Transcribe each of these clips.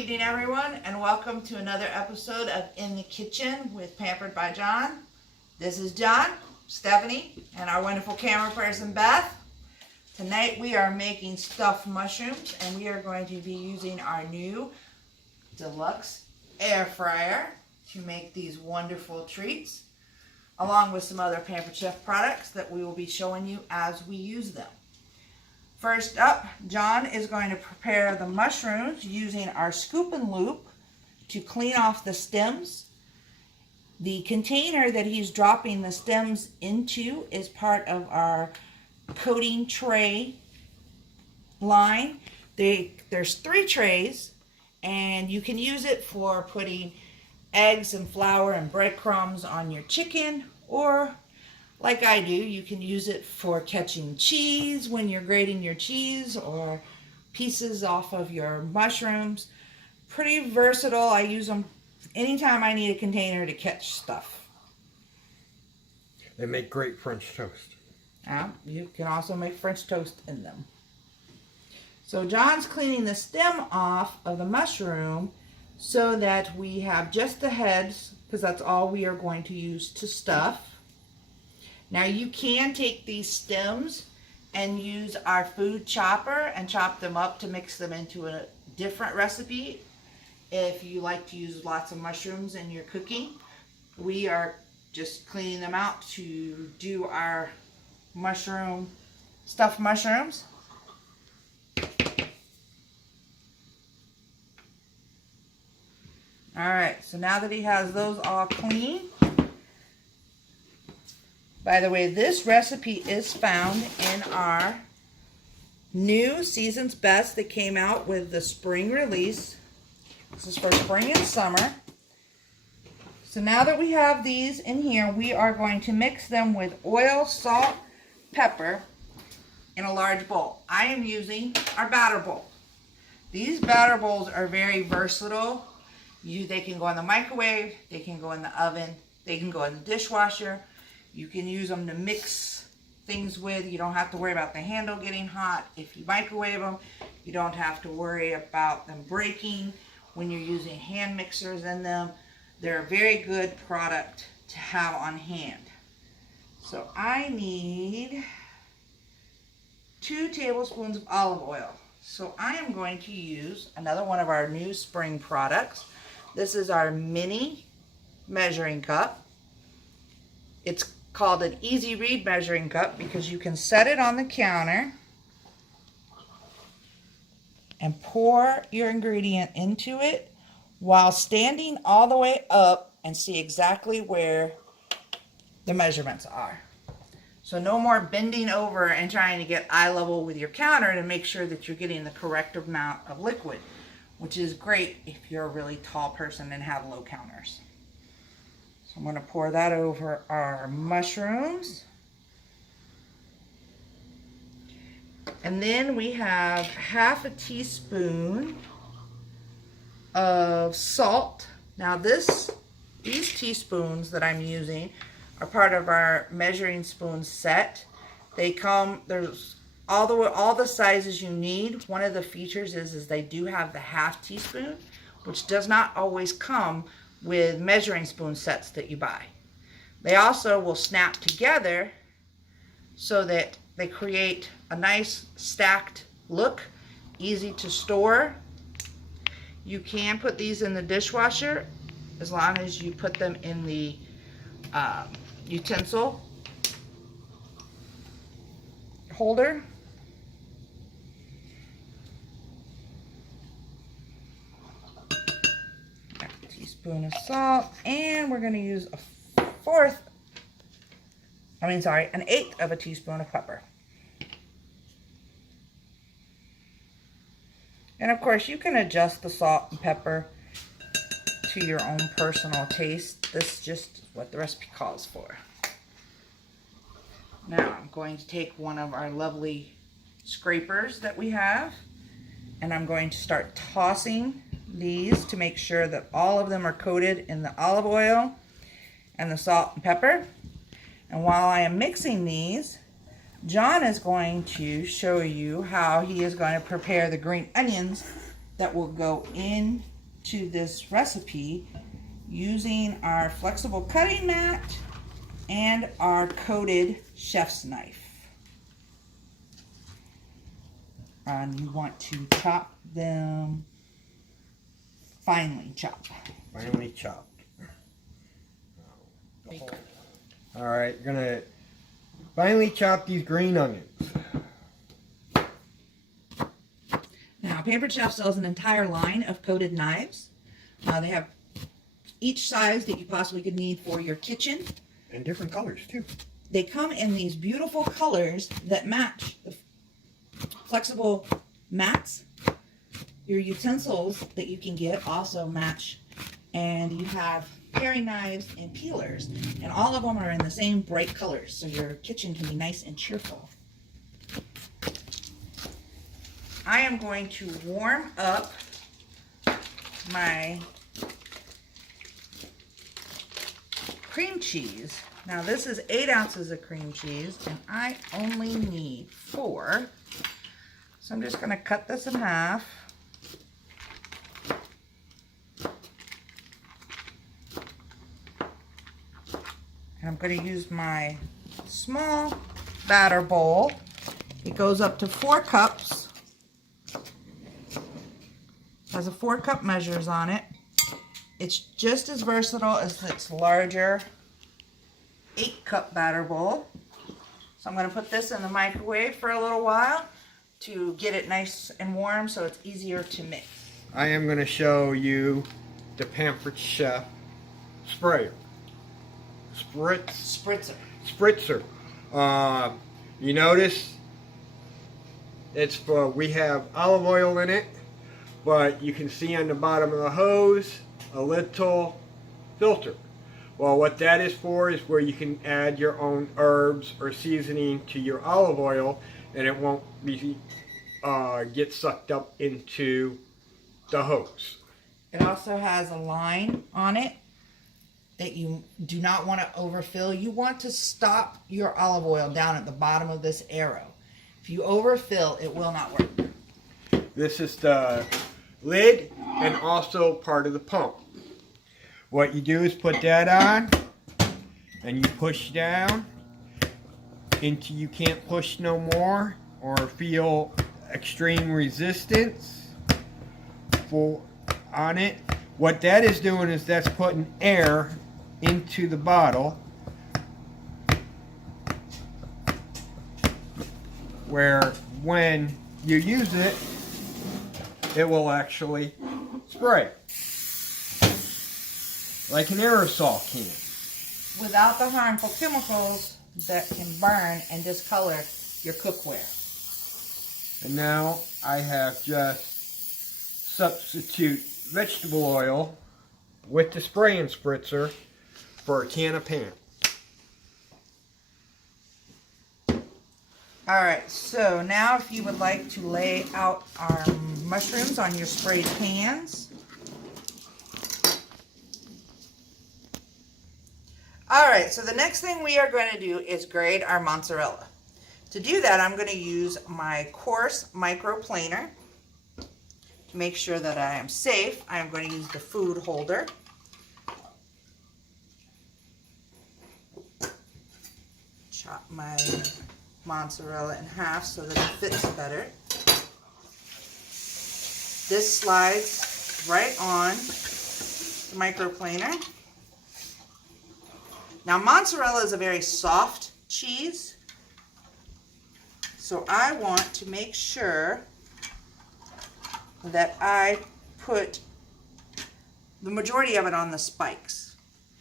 evening, everyone, and welcome to another episode of In the Kitchen with Pampered by John. This is John, Stephanie, and our wonderful camera person, Beth. Tonight we are making stuffed mushrooms, and we are going to be using our new Deluxe Air Fryer to make these wonderful treats, along with some other Pampered Chef products that we will be showing you as we use them. First up, John is going to prepare the mushrooms using our scoop and loop to clean off the stems. The container that he's dropping the stems into is part of our coating tray line. There's 3 trays, and you can use it for putting eggs and flour and breadcrumbs on your chicken, or like I do, you can use it for catching cheese when you're grating your cheese or pieces off of your mushrooms. Pretty versatile. I use them anytime I need a container to catch stuff. They make great French toast. You can also make French toast in them. So John's cleaning the stem off of the mushroom so that we have just the heads, because that's all we are going to use to stuff. Now you can take these stems and use our food chopper and chop them up to mix them into a different recipe if you like to use lots of mushrooms in your cooking. We are just cleaning them out to do our stuffed mushrooms. Alright, so now that he has those all clean, by the way, this recipe is found in our new Season's Best that came out with the spring release. This is for spring and summer. So now that we have these in here, we are going to mix them with oil, salt, pepper in a large bowl. I am using our batter bowl. These batter bowls are very versatile. They can go in the microwave, they can go in the oven, they can go in the dishwasher. You can use them to mix things with. You don't have to worry about the handle getting hot. If you microwave them, you don't have to worry about them breaking when you're using hand mixers in them. They're a very good product to have on hand. So I need 2 tablespoons of olive oil. So I am going to use another one of our new spring products. This is our mini measuring cup. It's called an easy read measuring cup because you can set it on the counter and pour your ingredient into it while standing all the way up and see exactly where the measurements are. So no more bending over and trying to get eye level with your counter to make sure that you're getting the correct amount of liquid, which is great if you're a really tall person and have low counters. So I'm going to pour that over our mushrooms. And then we have half a teaspoon of salt. Now these teaspoons that I'm using are part of our measuring spoon set. There's all the sizes you need. One of the features is they do have the half teaspoon, which does not always come with measuring spoon sets that you buy. They also will snap together so that they create a nice stacked look, easy to store. You can put these in the dishwasher as long as you put them in the utensil holder. Teaspoon of salt, and we're going to use an eighth of a teaspoon of pepper. And of course you can adjust the salt and pepper to your own personal taste. This is just what the recipe calls for. Now I'm going to take one of our lovely scrapers that we have, and I'm going to start tossing these to make sure that all of them are coated in the olive oil and the salt and pepper. And while I am mixing these, John is going to show you how he is going to prepare the green onions that will go in to this recipe using our flexible cutting mat and our coated chef's knife. And you want to chop them finely chopped. Finely chopped. All right, we're gonna finely chop these green onions. Now, Pampered Chef sells an entire line of coated knives. They have each size that you possibly could need for your kitchen. And different colors too. They come in these beautiful colors that match the flexible mats. Your utensils that you can get also match. And you have paring knives and peelers. And all of them are in the same bright colors, so your kitchen can be nice and cheerful. I am going to warm up my cream cheese. Now this is 8 ounces of cream cheese and I only need 4. So I'm just going to cut this in half. And I'm going to use my small batter bowl. It goes up to 4 cups. Has a 4-cup measures on it. It's just as versatile as its larger 8-cup batter bowl. So I'm going to put this in the microwave for a little while to get it nice and warm so it's easier to mix. I am going to show you the Pampered Chef sprayer. Spritzer. Spritzer. You notice it's for, we have olive oil in it, but you can see on the bottom of the hose a little filter. Well, what that is for is where you can add your own herbs or seasoning to your olive oil, and it won't be get sucked up into the hose. It also has a line on it that you do not want to overfill. You want to stop your olive oil down at the bottom of this arrow. If you overfill, it will not work. This is the lid and also part of the pump. What you do is put that on and you push down until you can't push no more or feel extreme resistance on it. What that is doing is that's putting air into the bottle where when you use it, it will actually spray like an aerosol can without the harmful chemicals that can burn and discolor your cookware. And now I have just substitute vegetable oil with the spraying spritzer for a can of pan. Alright, so now if you would like to lay out our mushrooms on your sprayed pans. Alright, so the next thing we are going to do is grate our mozzarella. To do that, I'm going to use my Coarse Microplaner. To make sure that I am safe, I am going to use the food holder. Chop my mozzarella in half so that it fits better. This slides right on the microplaner. Now mozzarella is a very soft cheese, so I want to make sure that I put the majority of it on the spikes,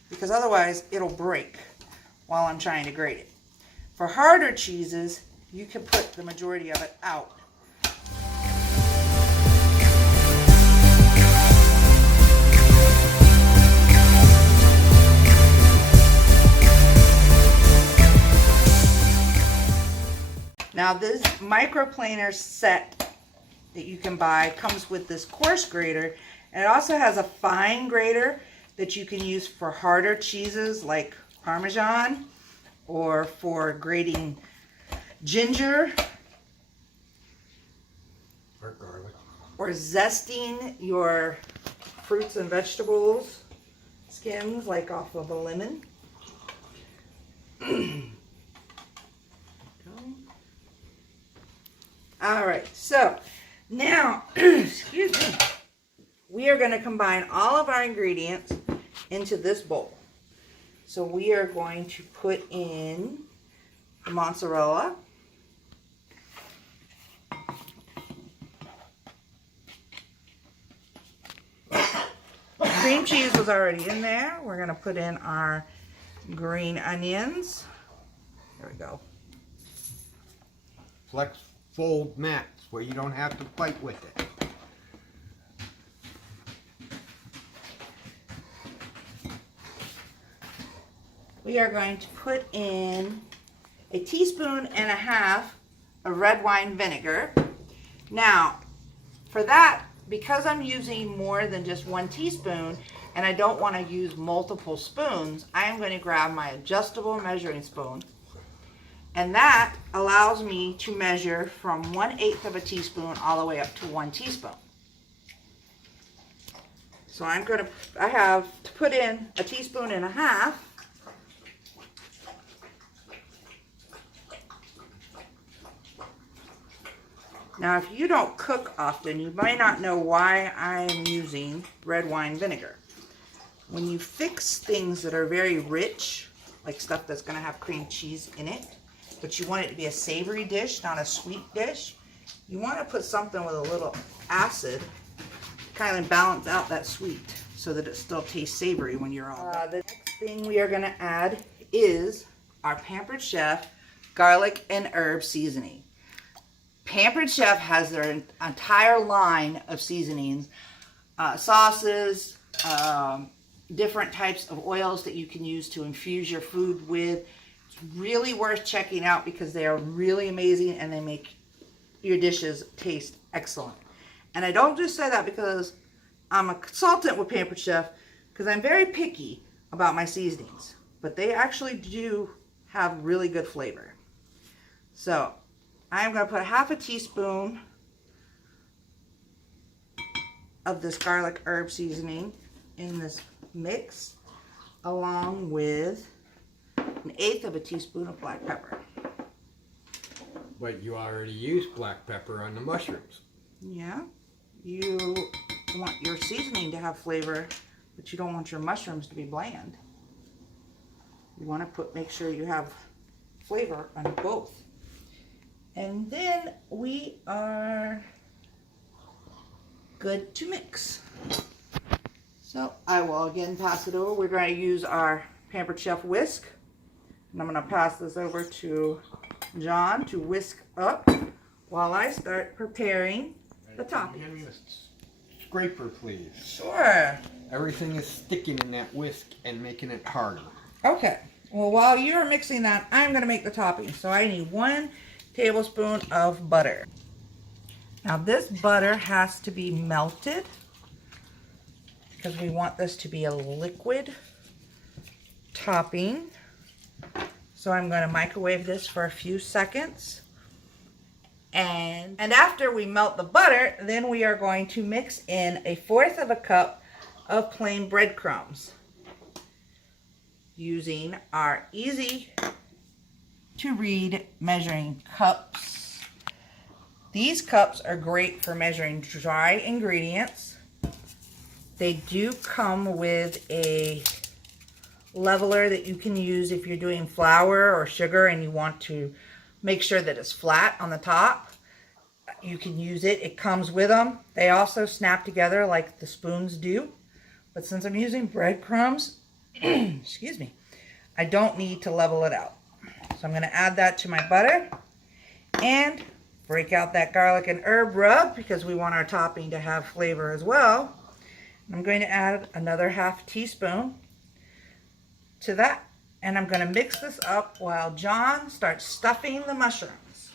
because otherwise it'll break while I'm trying to grate it. For harder cheeses, you can put the majority of it out. Now this microplaner set that you can buy comes with this coarse grater, and it also has a fine grater that you can use for harder cheeses like Parmesan, or for grating ginger, Or garlic. or zesting your fruits and vegetables skins, like off of a lemon. All right, so now, excuse me, we are going to combine all of our ingredients into this bowl. So we are going to put in the mozzarella. Cream cheese was already in there. We're going to put in our green onions. There we go. Flex fold mats where you don't have to fight with it. We are going to put in a teaspoon and a half of red wine vinegar. Now, for that, because I'm using more than just 1 teaspoon and I don't want to use multiple spoons, I am going to grab my adjustable measuring spoon, and that allows me to measure from 1/8 of a teaspoon all the way up to 1 teaspoon. So I have to put in a teaspoon and a half. Now, if you don't cook often, you might not know why I'm using red wine vinegar. When you fix things that are very rich, like stuff that's going to have cream cheese in it, but you want it to be a savory dish, not a sweet dish, you want to put something with a little acid to kind of balance out that sweet so that it still tastes savory when you're all done. The next thing we are going to add is our Pampered Chef garlic and herb seasoning. Pampered Chef has their entire line of seasonings, sauces, different types of oils that you can use to infuse your food with. It's really worth checking out because they are really amazing and they make your dishes taste excellent. And I don't just say that because I'm a consultant with Pampered Chef, because I'm very picky about my seasonings, but they actually do have really good flavor. So I'm going to put half a teaspoon of this garlic herb seasoning in this mix, along with 1/8 of a teaspoon of black pepper. But you already used black pepper on the mushrooms. Yeah, you want your seasoning to have flavor, but you don't want your mushrooms to be bland. You want to make sure you have flavor on both. And then we are good to mix. So I will again pass it over. We're going to use our Pampered Chef whisk. And I'm going to pass this over to John to whisk up while I start preparing the toppings. Hand me a scraper, please. Sure. Everything is sticking in that whisk and making it harder. Okay. Well, while you're mixing that, I'm going to make the toppings. So I need 1 tablespoon of butter. Now this butter has to be melted because we want this to be a liquid topping. So I'm going to microwave this for a few seconds. And after we melt the butter, then we are going to mix in 1/4 of a cup of plain breadcrumbs using our easy to read measuring cups. These cups are great for measuring dry ingredients. They do come with a leveler that you can use if you're doing flour or sugar and you want to make sure that it's flat on the top. You can use it. It comes with them. They also snap together like the spoons do. But since I'm using breadcrumbs, excuse me, I don't need to level it out. So I'm going to add that to my butter and break out that garlic and herb rub because we want our topping to have flavor as well. I'm going to add another 1/2 teaspoon to that, and I'm going to mix this up while John starts stuffing the mushrooms.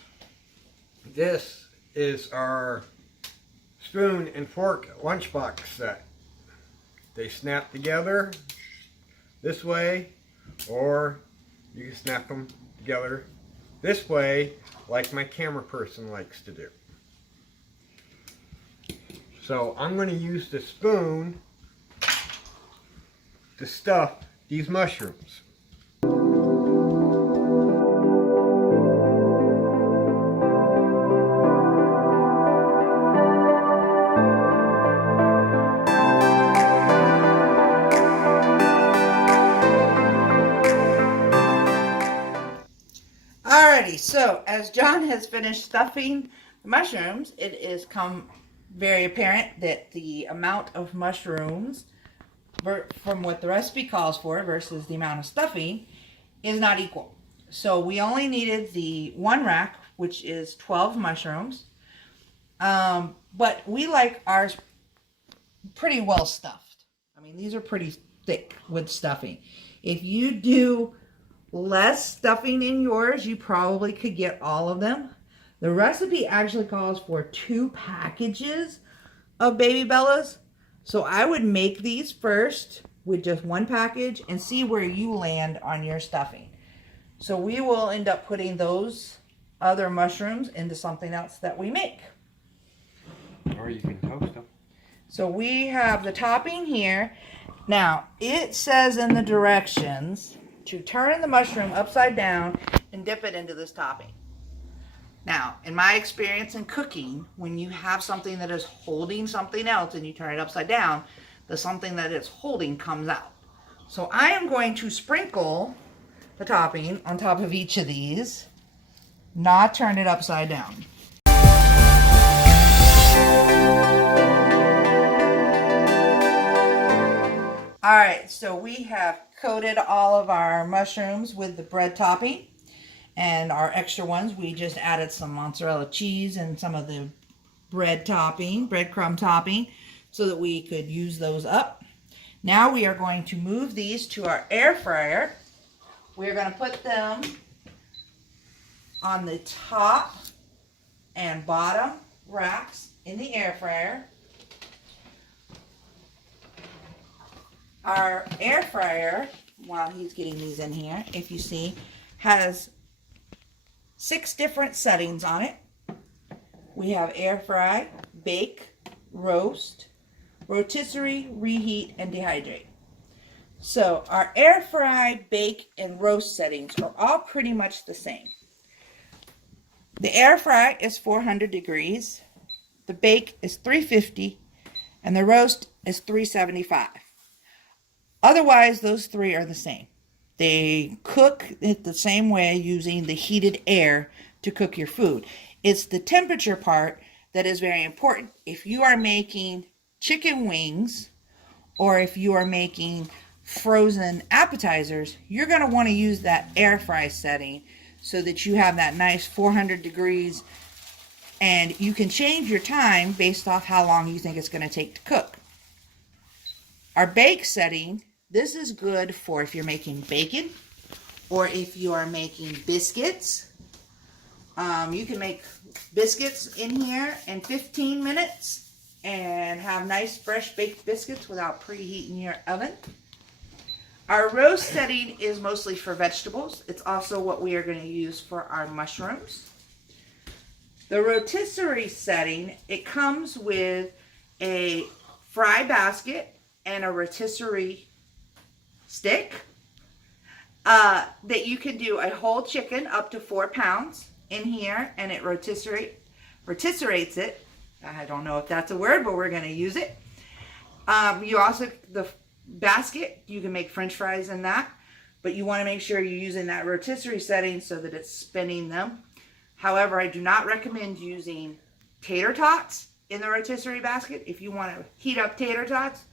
This is our spoon and fork lunchbox set. They snap together this way, or you can snap them together this way like my camera person likes to do. So I'm going to use the spoon to stuff these mushrooms. Alrighty, so as John has finished stuffing the mushrooms, it is come very apparent that the amount of mushrooms from what the recipe calls for versus the amount of stuffing is not equal. So we only needed the one rack, which is 12 mushrooms, but we like ours pretty well stuffed. I mean, these are pretty thick with stuffing. If you do less stuffing in yours, you probably could get all of them. The recipe actually calls for 2 packages of Baby Bellas. So I would make these first with just 1 package and see where you land on your stuffing. So we will end up putting those other mushrooms into something else that we make. Or you can toast them. So we have the topping here. Now, it says in the directions to turn the mushroom upside down and dip it into this topping. Now, in my experience in cooking, when you have something that is holding something else and you turn it upside down, the something that it's holding comes out. So I am going to sprinkle the topping on top of each of these, not turn it upside down. Alright, so we have coated all of our mushrooms with the bread topping, and our extra ones we just added some mozzarella cheese and some of the breadcrumb topping, so that we could use those up. Now we are going to move these to our air fryer. We're going to put them on the top and bottom racks in the air fryer. Our air fryer, while he's getting these in here, if you see, has 6 different settings on it. We have air fry, bake, roast, rotisserie, reheat, and dehydrate. So our air fry, bake, and roast settings are all pretty much the same. The air fry is 400 degrees, the bake is 350, and the roast is 375. Otherwise, those 3 are the same. They cook it the same way using the heated air to cook your food. It's the temperature part that is very important. If you are making chicken wings or if you are making frozen appetizers, you're going to want to use that air fry setting so that you have that nice 400 degrees, and you can change your time based off how long you think it's going to take to cook. Our bake setting, this is good for if you're making bacon or if you are making biscuits. You can make biscuits in here in 15 minutes and have nice fresh baked biscuits without preheating your oven. Our roast setting is mostly for vegetables. It's also what we are going to use for our mushrooms. The rotisserie setting, it comes with a fry basket and a rotisserie stick that you can do a whole chicken up to 4 pounds in here, and it rotisserates it. I don't know if that's a word, but we're going to use it. You also, the basket, you can make french fries in that, but you want to make sure you're using that rotisserie setting so that it's spinning them. However, I do not recommend using tater tots in the rotisserie basket. If you want to heat up tater tots,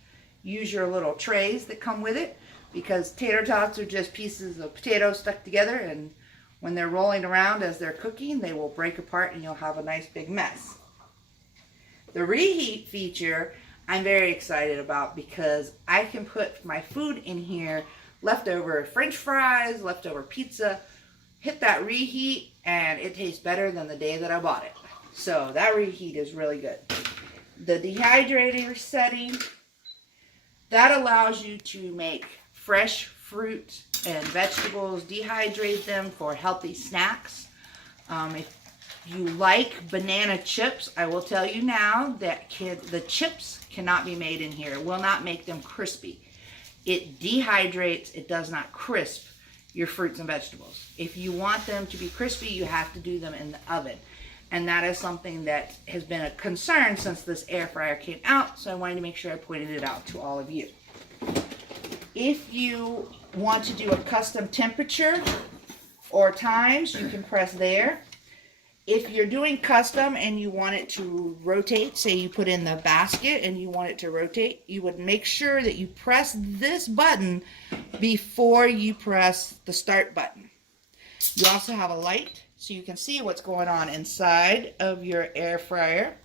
use your little trays that come with it, because tater tots are just pieces of potato stuck together, and when they're rolling around as they're cooking, they will break apart and you'll have a nice big mess. The reheat feature I'm very excited about, because I can put my food in here, leftover french fries, leftover pizza, hit that reheat, and it tastes better than the day that I bought it. So that reheat is really good. The dehydrator setting, that allows you to make fresh fruit and vegetables, dehydrate them for healthy snacks. If you like banana chips, I will tell you now that the chips cannot be made in here. It will not make them crispy. it dehydrates, it does not crisp your fruits and vegetables. If you want them to be crispy, you have to do them in the oven. And that is something that has been a concern since this air fryer came out, so I wanted to make sure I pointed it out to all of you. If you want to do a custom temperature or times, you can press there. If you're doing custom and you want it to rotate, say you put in the basket and you want it to rotate, you would make sure that you press this button before you press the start button. You also have a light so you can see what's going on inside of your air fryer.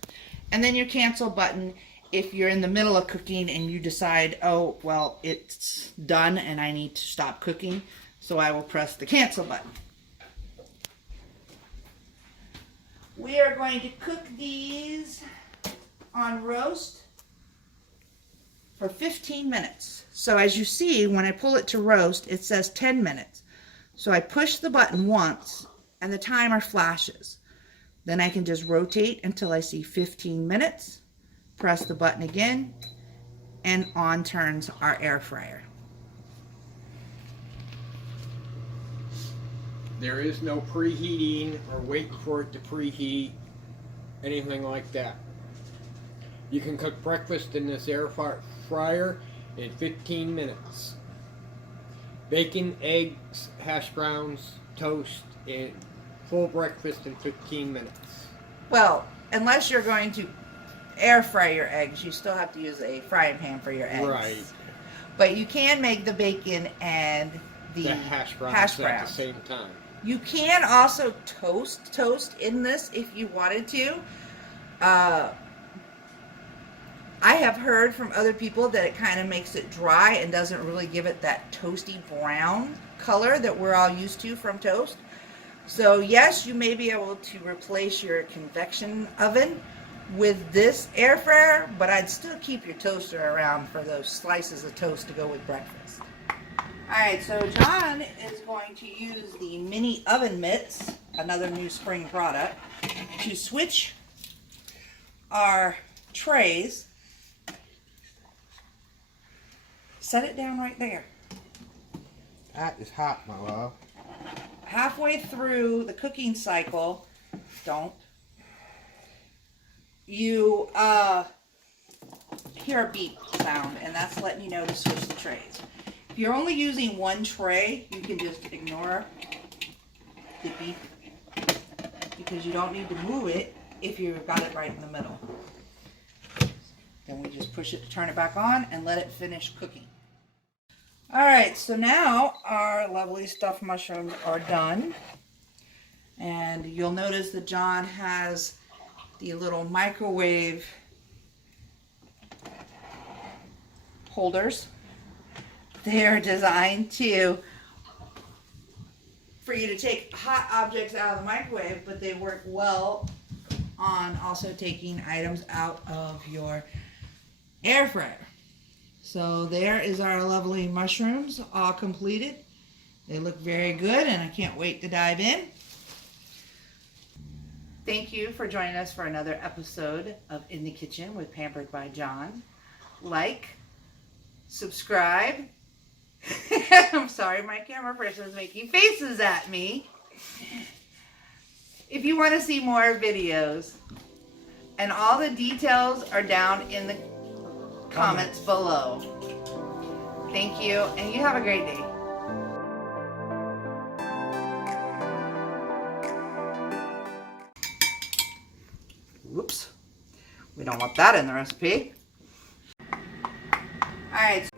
And then your cancel button if you're in the middle of cooking and you decide, oh, well, it's done and I need to stop cooking, so I will press the cancel button. We are going to cook these on roast for 15 minutes. So as you see, when I pull it to roast, it says 10 minutes. So I push the button once and the timer flashes. Then I can just rotate until I see 15 minutes, press the button again, and on turns our air fryer. There is no preheating or waiting for it to preheat, anything like that. You can cook breakfast in this air fryer in 15 minutes. Bacon, eggs, hash browns, toast, and full breakfast in 15 minutes. Well, unless you're going to air fry your eggs, you still have to use a frying pan for your eggs. Right. But you can make the bacon and the hash browns at the same time. You can also toast in this if you wanted to. I have heard from other people that it kind of makes it dry and doesn't really give it that toasty brown color that we're all used to from toast. So yes, you may be able to replace your convection oven with this air fryer, but I'd still keep your toaster around for those slices of toast to go with breakfast. Alright, so John is going to use the mini oven mitts, another new spring product, to switch our trays. Set it down right there. That is hot, my love. Halfway through the cooking cycle, you hear a beep sound, and that's letting you know to switch the trays. If you're only using one tray, you can just ignore the beep because you don't need to move it if you've got it right in the middle. Then we just push it to turn it back on and let it finish cooking. Alright, so now our lovely stuffed mushrooms are done. And you'll notice that John has the little microwave holders. They're designed for you to take hot objects out of the microwave, but they work well on also taking items out of your air fryer. So there is our lovely mushrooms all completed. They look very good and I can't wait to dive in. Thank you for joining us for another episode of In the Kitchen with Pampered by John. Like, subscribe. I'm sorry, my camera person is making faces at me. If you want to see more videos, and all the details are down in the comments below. Thank you, and you have a great day. Whoops. We don't want that in the recipe. Alright.